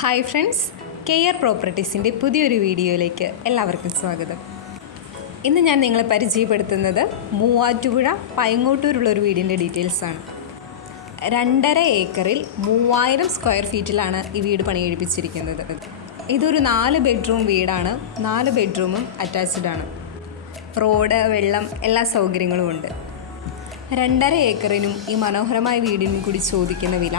Hi friends K R പ്രോപ്പർട്ടീസിന്റെ പുതിയൊരു വീഡിയോയിലേക്ക് എല്ലാവർക്കും സ്വാഗതം. ഇന്ന് ഞാൻ നിങ്ങളെ പരിചയപ്പെടുത്തുന്നത് മൂവാറ്റുപുഴ പയങ്ങോട്ടൂരുള്ള ഒരു വീടിന്റെ ഡീറ്റെയിൽസാണ് രണ്ടര ഏക്കറിൽ മൂവായിരം സ്ക്വയർ ഫീറ്റിലാണ് ഈ വീട് പണിയെഴുപ്പിച്ചിരിക്കുന്നത് ഇതൊരു നാല് ബെഡ്റൂം വീടാണ്. നാല് ബെഡ്റൂമും അറ്റാച്ച്ഡ് ആണ്. റോഡ് വെള്ളം എല്ലാ സൗകര്യങ്ങളും ഉണ്ട്. രണ്ടര ഏക്കറിനും ഈ മനോഹരമായ വീടിനും കൂടി ചോദിക്കുന്ന വില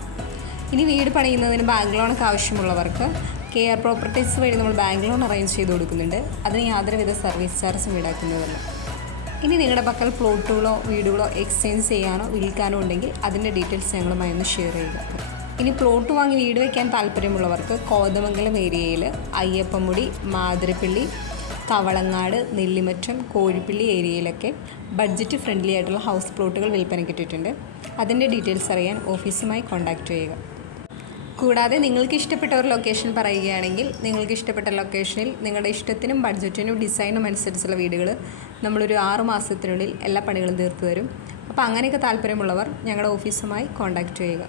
ഇനി വീട് പണിയുന്നതിന് ബാങ്ക് ലോണൊക്കെ ആവശ്യമുള്ളവർക്ക് കെ ആർ പ്രോപ്പർട്ടീസ് വഴി നമ്മൾ ബാങ്ക് ലോൺ അറേഞ്ച് ചെയ്ത് കൊടുക്കുന്നുണ്ട്. അതിന് യാതൊരുവിധ സർവീസ് ചാർജും ഈടാക്കുന്നതല്ല. ഇനി നിങ്ങളുടെ പക്കൽ പ്ലോട്ടുകളോ വീടുകളോ എക്സ്ചേഞ്ച് ചെയ്യാനോ വിൽക്കാനോ ഉണ്ടെങ്കിൽ അതിന്റെ ഡീറ്റെയിൽസ് ഞങ്ങളുമായി ഒന്ന് ഷെയർ ചെയ്യുക. ഇനി പ്ലോട്ട് വാങ്ങി വീട് വയ്ക്കാൻ താല്പര്യമുള്ളവർക്ക് കോതമംഗലം ഏരിയയിൽ അയ്യപ്പമുടി മാതിരപ്പള്ളി കവളങ്ങാട് നെല്ലിമറ്റം കോഴിപ്പള്ളി ഏരിയയിലൊക്കെ ബഡ്ജറ്റ് ഫ്രണ്ട്ലി ആയിട്ടുള്ള ഹൗസ് പ്ലോട്ടുകൾ വിൽപ്പന കിട്ടിയിട്ടുണ്ട് അതിന്റെ ഡീറ്റെയിൽസ് അറിയാൻ ഓഫീസുമായി കോൺടാക്റ്റ് ചെയ്യുക. കൂടാതെ നിങ്ങൾക്ക് ഇഷ്ടപ്പെട്ട ഒരു ലൊക്കേഷൻ പറയുകയാണെങ്കിൽ നിങ്ങൾക്ക് ഇഷ്ടപ്പെട്ട ലൊക്കേഷനിൽ നിങ്ങളുടെ ഇഷ്ടത്തിനും ബഡ്ജറ്റിനും ഡിസൈനും അനുസരിച്ചുള്ള വീടുകൾ നമ്മളൊരു ആറു മാസത്തിനുള്ളിൽ എല്ലാ പണികളും തീർത്തു തരും. അപ്പോൾ അങ്ങനെയൊക്കെ താല്പര്യമുള്ളവർ ഞങ്ങളുടെ ഓഫീസുമായി കോൺടാക്റ്റ് ചെയ്യുക.